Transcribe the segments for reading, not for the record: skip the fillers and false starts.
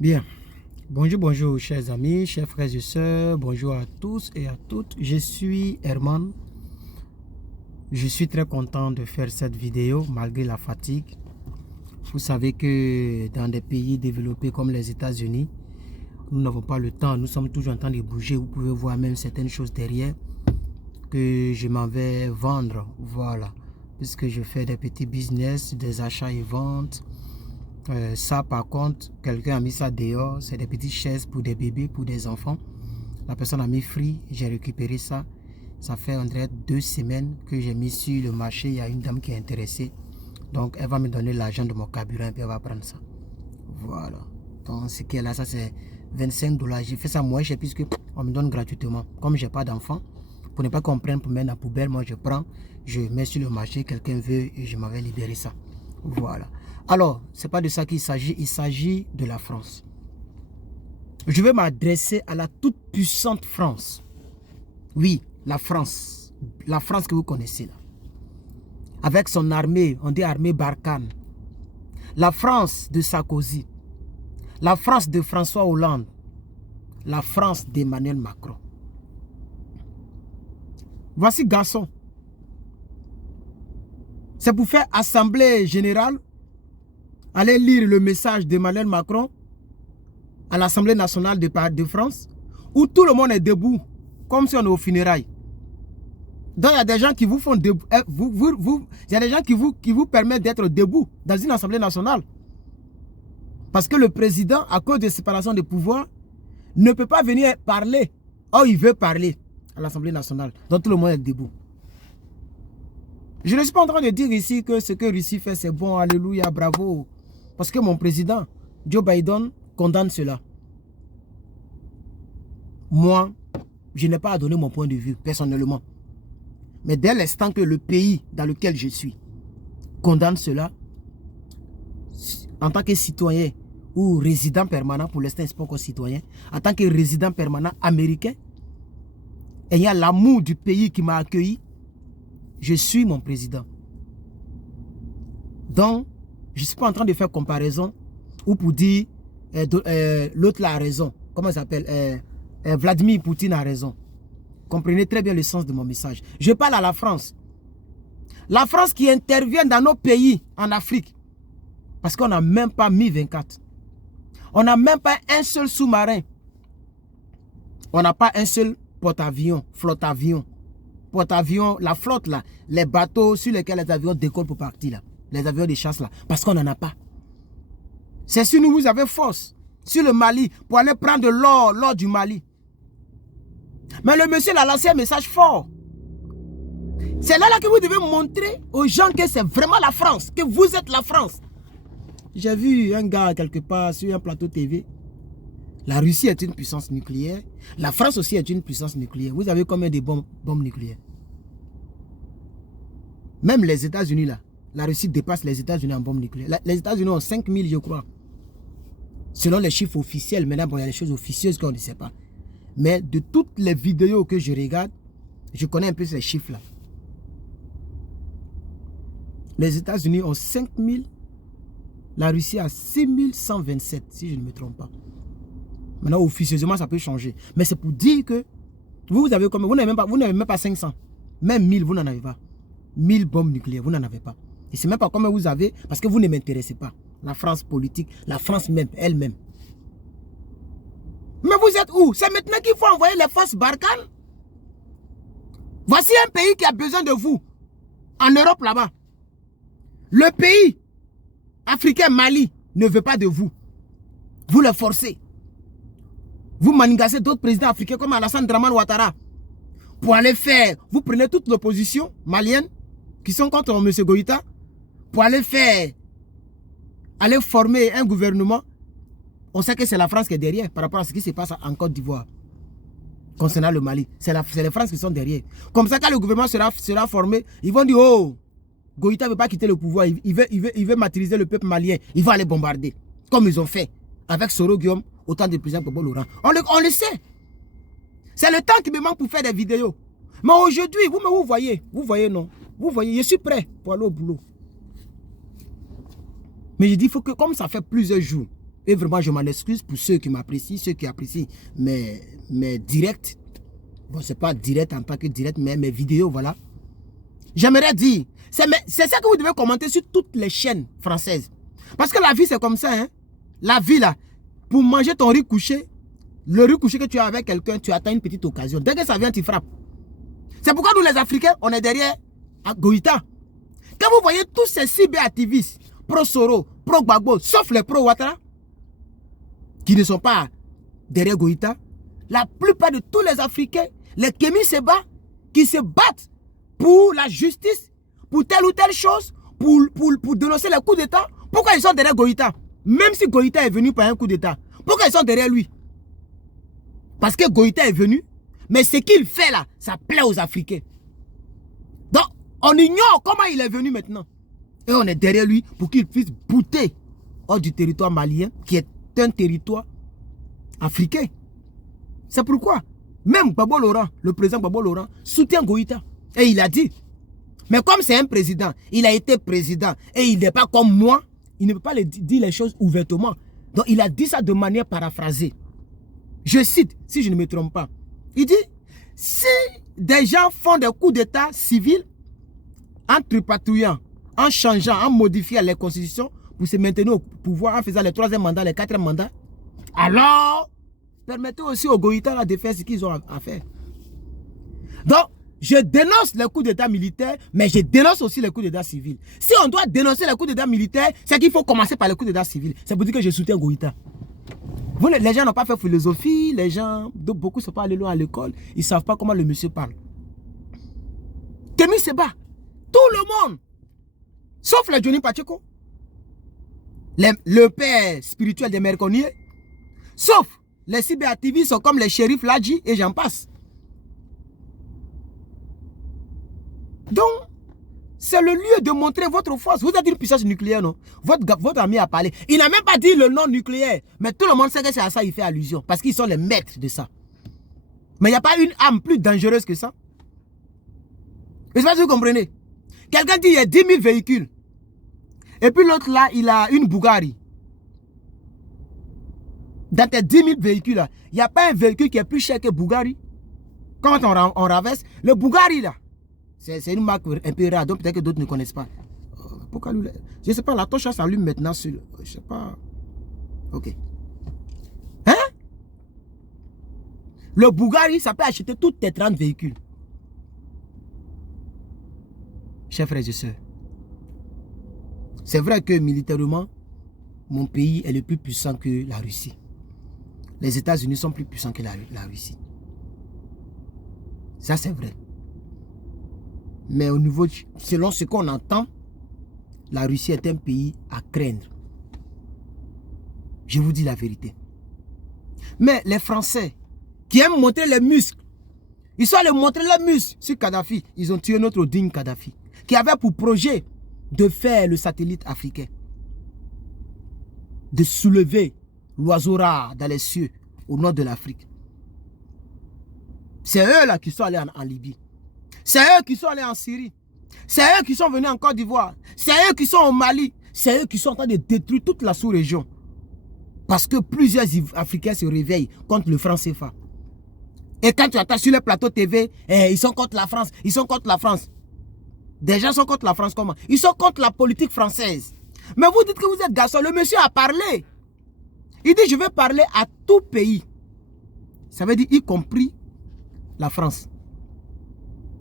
Bien, bonjour chers amis, chers frères et sœurs, bonjour à tous et à toutes. Je suis Herman. Je suis très content de faire cette vidéo malgré la fatigue. Vous savez que dans des pays développés comme les États-Unis, nous n'avons pas le temps, nous sommes toujours en train de bouger. Vous pouvez voir même certaines choses derrière que je m'en vais vendre. Voilà, puisque je fais des petits business, des achats et ventes. Ça par contre, quelqu'un a mis ça dehors, c'est des petites chaises pour des bébés, pour des enfants. La personne a mis free, j'ai récupéré ça. Ça fait en dirait 2 semaines que j'ai mis sur le marché. Il y a une dame qui est intéressée. Donc elle va me donner l'argent de mon carburant et puis elle va prendre ça. Voilà. Donc ce qui est là, ça c'est 25 $. J'ai fait ça moins cher puisque on me donne gratuitement. Comme j'ai pas d'enfant, pour ne pas qu'on prenne pour mettre dans la poubelle, moi je prends, je mets sur le marché, quelqu'un veut et je m'avais libéré ça. Voilà. Alors, c'est pas de ça qu'il s'agit, il s'agit de la France. Je vais m'adresser à la toute puissante France. Oui, la France que vous connaissez là. Avec son armée, on dit armée Barkhane. La France de Sarkozy. La France de François Hollande. La France d'Emmanuel Macron. Voici garçon. C'est pour faire assemblée générale. Allez lire le message d'Emmanuel Macron à l'Assemblée nationale de France, où tout le monde est debout, comme si on est au funérailles. Donc il y a des gens qui vous font debout, il y a des gens qui vous permettent d'être debout dans une Assemblée nationale. Parce que le président, à cause de séparation de pouvoir, ne peut pas venir parler. Or, il veut parler à l'Assemblée nationale. Donc tout le monde est debout. Je ne suis pas en train de dire ici que ce que Russie fait, c'est bon, alléluia, bravo. Parce que mon président, Joe Biden, condamne cela. Moi, je n'ai pas à donner mon point de vue, personnellement. Mais dès l'instant que le pays dans lequel je suis condamne cela, en tant que citoyen ou résident permanent, pour l'instant, je ne suis pas encore citoyen, en tant que résident permanent américain, ayant l'amour du pays qui m'a accueilli, je suis mon président. Donc, je ne suis pas en train de faire comparaison ou pour dire l'autre a raison. Comment ça s'appelle Vladimir Poutine a raison. Comprenez très bien le sens de mon message. Je parle à la France. La France qui intervient dans nos pays en Afrique. Parce qu'on n'a même pas Mi-24. On n'a même pas un seul sous-marin. On n'a pas un seul porte-avions, flotte-avions. Porte-avions, la flotte là, les bateaux sur lesquels les avions décollent pour partir là. Les avions de chasse là. Parce qu'on n'en a pas. C'est si nous, vous avez force sur le Mali pour aller prendre l'or du Mali. Mais le monsieur a lancé un message fort. C'est là que vous devez montrer aux gens que c'est vraiment la France, que vous êtes la France. J'ai vu un gars quelque part sur un plateau TV. La Russie est une puissance nucléaire. La France aussi est une puissance nucléaire. Vous avez combien de bombes nucléaires? Même les États-Unis là. La Russie dépasse les États-Unis en bombes nucléaires. Les États-Unis ont 5000, je crois. Selon les chiffres officiels. Maintenant, bon, il y a des choses officieuses qu'on ne sait pas. Mais de toutes les vidéos que je regarde, je connais un peu ces chiffres-là. Les États-Unis ont 5000. La Russie a 6127, si je ne me trompe pas. Maintenant, officieusement, ça peut changer. Mais c'est pour dire que vous avez combien? Vous n'avez même pas 500. Même 1000, vous n'en avez pas. 1000 bombes nucléaires, vous n'en avez pas. Et c'est même pas combien vous avez, parce que vous ne m'intéressez pas. La France politique, la France même, elle-même. Mais vous êtes où? C'est maintenant qu'il faut envoyer les forces Barkhane. Voici un pays qui a besoin de vous. En Europe là-bas. Le pays africain Mali ne veut pas de vous. Vous le forcez. Vous manigassez d'autres présidents africains comme Alassane Dramane Ouattara. Pour aller faire, vous prenez toute l'opposition malienne qui sont contre M. Goïta. Pour aller faire, aller former un gouvernement. On sait que c'est la France qui est derrière par rapport à ce qui se passe en Côte d'Ivoire. Concernant le Mali. C'est les France qui sont derrière. Comme ça, quand le gouvernement sera formé, ils vont dire, oh, Goïta ne veut pas quitter le pouvoir. Il veut maîtriser le peuple malien. Il va aller bombarder. Comme ils ont fait avec Soro Guillaume, autant de présidents Bobo Laurent. On le sait. C'est le temps qui me manque pour faire des vidéos. Mais aujourd'hui, vous voyez. Vous voyez, non. Vous voyez, je suis prêt pour aller au boulot. Mais je dis, il faut que, comme ça fait plusieurs jours, Et vraiment, je m'en excuse pour ceux qui m'apprécient, ceux qui apprécient mes directs. Bon, c'est pas direct en tant que direct, mais mes vidéos, voilà. J'aimerais dire, c'est ça que vous devez commenter sur toutes les chaînes françaises. Parce que la vie, c'est comme ça, hein. La vie, là, pour manger ton riz couché, le riz couché que tu as avec quelqu'un, tu attends une petite occasion. Dès que ça vient, tu frappes. C'est pourquoi nous, les Africains, on est derrière Goïta. Quand vous voyez tous ces cyber-activistes, pro-Soro, pro-Gbagbo, sauf les pro-Ouattara, qui ne sont pas derrière Goïta, la plupart de tous les Africains, les Kémi Seba, qui se battent pour la justice, pour telle ou telle chose, pour dénoncer les coups d'État, pourquoi ils sont derrière Goïta? Même si Goïta est venu par un coup d'État, pourquoi ils sont derrière lui? Parce que Goïta est venu, mais ce qu'il fait là, ça plaît aux Africains. Donc, on ignore comment il est venu maintenant. Et on est derrière lui pour qu'il puisse bouter hors du territoire malien, qui est un territoire africain. C'est pourquoi, même Gbagbo Laurent, le président Gbagbo Laurent, soutient Goïta. Et il a dit, mais comme c'est un président, il a été président, et il n'est pas comme moi, il ne peut pas dire les choses ouvertement. Donc il a dit ça de manière paraphrasée. Je cite, si je ne me trompe pas. Il dit, si des gens font des coups d'état civils, en tripatouillant, en changeant, en modifiant les constitutions, pour se maintenir au pouvoir, en faisant les 3e mandat, les 4e mandats, alors, permettez aussi aux Goïta de faire ce qu'ils ont à faire. Donc, je dénonce les coups d'état militaires, mais je dénonce aussi les coups d'état civils. Si on doit dénoncer les coups d'état militaires, c'est qu'il faut commencer par les coups d'état civils. C'est pour dire que je soutiens Goïta. Vous, les gens n'ont pas fait philosophie, les gens, beaucoup ne sont pas allés loin à l'école, ils ne savent pas comment le monsieur parle. Kémi Seba, tout le monde, sauf le Johnny Pacheco, le père spirituel des Merconiers, sauf les cyberactivistes sont comme les shérifs Ladji et j'en passe. Donc, c'est le lieu de montrer votre force. Vous êtes une puissance nucléaire, non? Votre ami a parlé. Il n'a même pas dit le nom nucléaire. Mais tout le monde sait que c'est à ça qu'il fait allusion. Parce qu'ils sont les maîtres de ça. Mais il n'y a pas une arme plus dangereuse que ça. Je ne sais pas si vous comprenez. Quelqu'un dit il y a 10 000 véhicules. Et puis l'autre là, il a une Bugatti. Dans tes 10 000 véhicules là, il n'y a pas un véhicule qui est plus cher que Bugatti. Quand on raverse, le Bugatti là, c'est une marque un peu rare, donc peut-être que d'autres ne connaissent pas. Pourquoi lui, je ne sais pas, la torche s'allume maintenant sur le... Je ne sais pas. Ok. Hein? Le Bugatti, ça peut acheter tous tes 30 véhicules. Chers frères et sœurs, c'est vrai que militairement, mon pays est le plus puissant que la Russie. Les États-Unis sont plus puissants que la Russie. Ça, c'est vrai. Mais au niveau, selon ce qu'on entend, la Russie est un pays à craindre. Je vous dis la vérité. Mais les Français, qui aiment montrer les muscles, ils sont allés montrer les muscles sur Kadhafi. Ils ont tué notre digne Kadhafi, qui avait pour projet de faire le satellite africain. De soulever l'oiseau rare dans les cieux au nord de l'Afrique. C'est eux là qui sont allés en Libye. C'est eux qui sont allés en Syrie. C'est eux qui sont venus en Côte d'Ivoire. C'est eux qui sont au Mali. C'est eux qui sont en train de détruire toute la sous-région. Parce que plusieurs Africains se réveillent contre le franc CFA. Et quand tu attends sur les plateaux TV, ils sont contre la France. Ils sont contre la France. Des gens sont contre la France comment? Ils sont contre la politique française. Mais vous dites que vous êtes garçon. Le monsieur a parlé. Il dit je vais parler à tout pays. Ça veut dire y compris la France.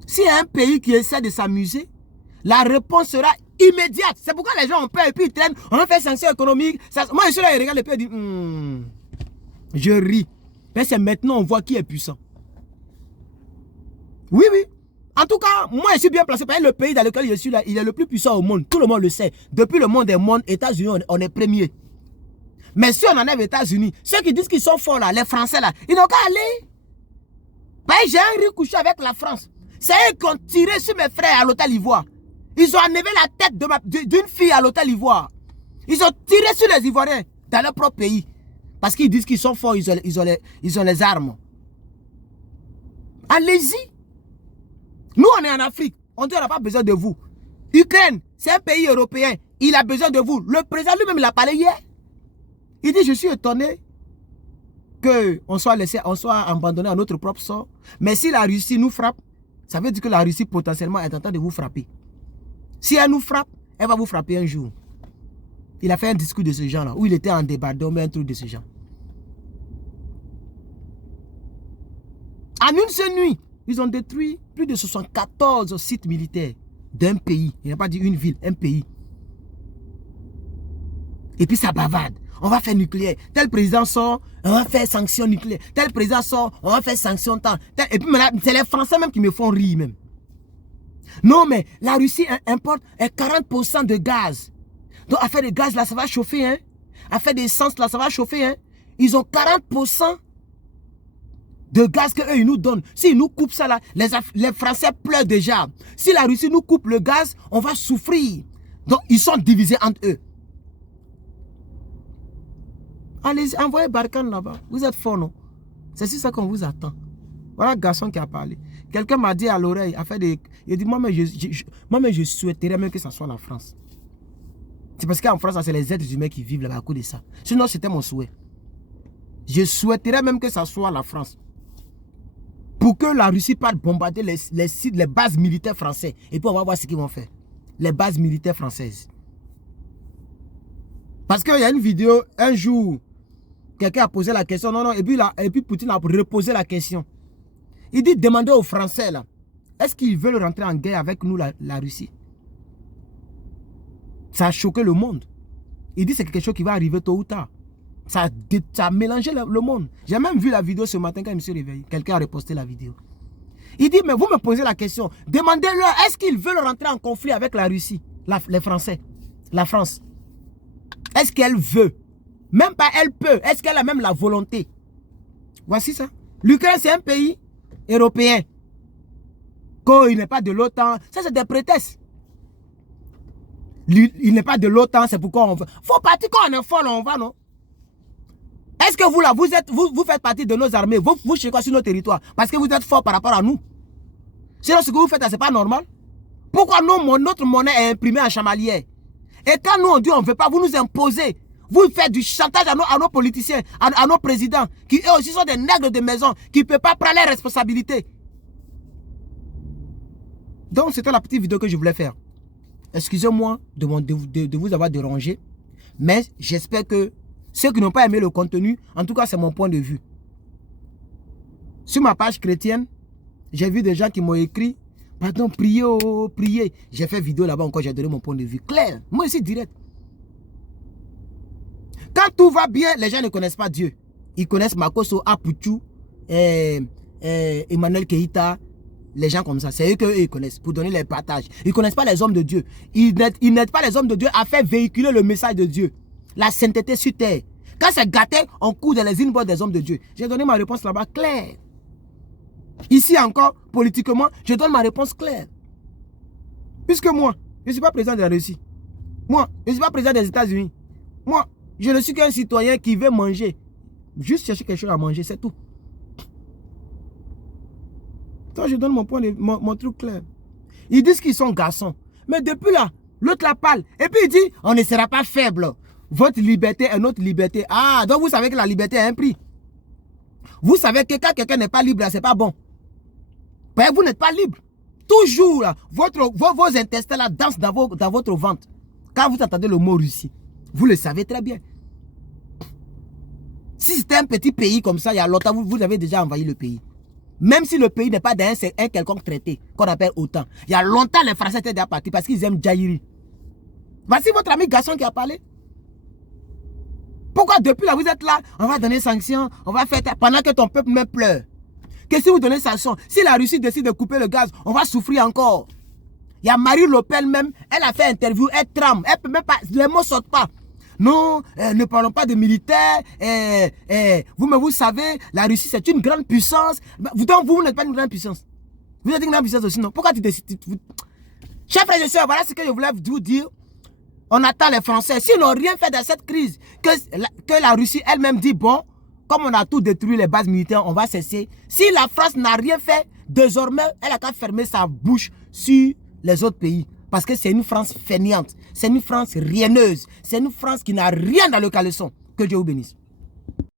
S'il y a un pays qui essaie de s'amuser, la réponse sera immédiate. C'est pourquoi les gens ont peur et puis ils traînent. On a fait sanctions économiques. Moi, je suis là, je regarde le pays et dis, je ris. Mais c'est maintenant on voit qui est puissant. Oui, oui. En tout cas, moi, je suis bien placé. Parce que le pays dans lequel je suis là, il est le plus puissant au monde. Tout le monde le sait. Depuis le monde des mondes, États-Unis, on est premier. Mais si on enlève les États-Unis, ceux qui disent qu'ils sont forts là, les Français là, ils n'ont qu'à aller. J'ai un riz couché avec la France. C'est eux qui ont tiré sur mes frères à l'hôtel Ivoire. Ils ont enlevé la tête d'une fille à l'hôtel Ivoire. Ils ont tiré sur les Ivoiriens dans leur propre pays. Parce qu'ils disent qu'ils sont forts, ils ont les armes. Allez-y. Nous, on est en Afrique. On n'a pas besoin de vous. Ukraine, c'est un pays européen. Il a besoin de vous. Le président lui-même, il a parlé hier. Il dit, je suis étonné qu'on soit abandonné à notre propre sort. Mais si la Russie nous frappe, ça veut dire que la Russie potentiellement est en train de vous frapper. Si elle nous frappe, elle va vous frapper un jour. Il a fait un discours de ce genre-là, où il était en débardeur, mais un truc de ce genre. En une seule nuit, ils ont détruit plus de 74 sites militaires d'un pays. Il n'a pas dit une ville, un pays. Et puis ça bavarde. On va faire nucléaire. Tel président sort, on va faire sanctions nucléaires. Tel président sort, on va faire sanctions temps. Et puis maintenant, c'est les Français même qui me font rire même. Non, mais la Russie importe 40% de gaz. Donc, à faire des gaz là, ça va chauffer. Hein? À faire des essence là, ça va chauffer. Hein? Ils ont 40% de gaz qu'eux, ils nous donnent. S'ils nous coupent ça là, les Français pleurent déjà. Si la Russie nous coupe le gaz, on va souffrir. Donc, ils sont divisés entre eux. Allez, envoyez Barkhane là-bas. Vous êtes fort, non? C'est sur ça qu'on vous attend. Voilà le garçon qui a parlé. Quelqu'un m'a dit à l'oreille, il a dit, moi, mais je souhaiterais même que ça soit la France. C'est parce qu'en France, c'est les êtres humains qui vivent là-bas à cause de ça. Sinon, c'était mon souhait. Je souhaiterais même que ça soit la France. Pour que la Russie parte bombarder les bases militaires françaises. Et puis on va voir ce qu'ils vont faire. Les bases militaires françaises. Parce qu'il y a une vidéo, un jour, quelqu'un a posé la question. Non, et puis Poutine a reposé la question. Il dit, demandez aux Français là. Est-ce qu'ils veulent rentrer en guerre avec nous, la Russie? Ça a choqué le monde. Il dit c'est quelque chose qui va arriver tôt ou tard. Ça a mélangé le monde. J'ai même vu la vidéo ce matin quand je me suis réveillé. Quelqu'un a reposté la vidéo. Il dit, mais vous me posez la question. Demandez-leur, est-ce qu'ils veulent rentrer en conflit avec la Russie? Les Français. La France. Est-ce qu'elle veut? Même pas elle peut. Est-ce qu'elle a même la volonté? Voici ça. L'Ukraine, c'est un pays européen. Qu'il n'est pas de l'OTAN. Ça, c'est des prétextes. Il n'est pas de l'OTAN, c'est pourquoi on veut. Faut partir quand on est fort, on va, non? Est-ce que vous, là, vous faites partie de nos armées? Vous chez quoi sur nos territoires? Parce que vous êtes fort par rapport à nous. Sinon, ce que vous faites, c'est pas normal. Pourquoi notre monnaie est imprimée en chamalière? Et quand nous, on dit on ne veut pas, vous nous imposez. Vous faites du chantage à nos politiciens, à nos présidents, qui eux aussi sont des nègres de maison, qui ne peuvent pas prendre les responsabilités. Donc, c'était la petite vidéo que je voulais faire. Excusez-moi de vous avoir dérangé, mais j'espère que ceux qui n'ont pas aimé le contenu, en tout cas, c'est mon point de vue. Sur ma page chrétienne, j'ai vu des gens qui m'ont écrit, pardon, priez, oh, priez. J'ai fait vidéo là-bas encore, j'ai donné mon point de vue clair. Moi aussi, direct. Quand tout va bien, les gens ne connaissent pas Dieu. Ils connaissent Makoso, Apuchu, Emmanuel Keïta, les gens comme ça. C'est eux qu'ils connaissent pour donner les partages. Ils ne connaissent pas les hommes de Dieu. Ils n'aident pas les hommes de Dieu à faire véhiculer le message de Dieu. La sainteté sur terre. Quand c'est gâté, on court dans les inbox des hommes de Dieu. J'ai donné ma réponse là-bas claire. Ici encore, politiquement, je donne ma réponse claire. Puisque moi, je ne suis pas président de la Russie. Moi, je ne suis pas président des États-Unis. Moi, je ne suis qu'un citoyen qui veut manger. Juste chercher quelque chose à manger, c'est tout. Donc, je donne mon truc clair. Ils disent qu'ils sont garçons. Mais depuis là, l'autre la parle. Et puis il dit, on ne sera pas faible. Votre liberté est notre liberté. Ah, donc vous savez que la liberté a un prix. Vous savez que quand quelqu'un n'est pas libre, ce n'est pas bon. Ben, vous n'êtes pas libre. Toujours, là, vos intestins là, dansent dans votre ventre. Quand vous entendez le mot Russie, vous le savez très bien. Si c'était un petit pays comme ça, il y a longtemps, vous avez déjà envahi le pays. Même si le pays n'est pas dans un quelconque traité qu'on appelle OTAN. Il y a longtemps, les Français étaient déjà partis parce qu'ils aiment Jairi. Voici votre ami garçon qui a parlé. Pourquoi depuis là, vous êtes là, on va donner sanctions, on va faire pendant que ton peuple me pleure. Que si vous donnez sanctions, si la Russie décide de couper le gaz, on va souffrir encore. Il y a Marie Le Pen même, elle a fait interview, elle tremble, elle peut même pas, les mots ne sortent pas. Non, ne parlons pas de militaires. Vous savez, la Russie c'est une grande puissance. Donc vous n'êtes pas une grande puissance. Vous êtes une grande puissance aussi, non? Pourquoi tu décides? Chers frères et sœurs, voilà ce que je voulais vous dire. On attend les Français. S'ils n'ont rien fait dans cette crise, que la Russie elle-même dit, bon, comme on a tout détruit les bases militaires, on va cesser. Si la France n'a rien fait, désormais, elle a qu'à fermer sa bouche sur les autres pays. Parce que c'est une France fainéante. C'est une France rienneuse. C'est une France qui n'a rien dans le caleçon. Que Dieu vous bénisse.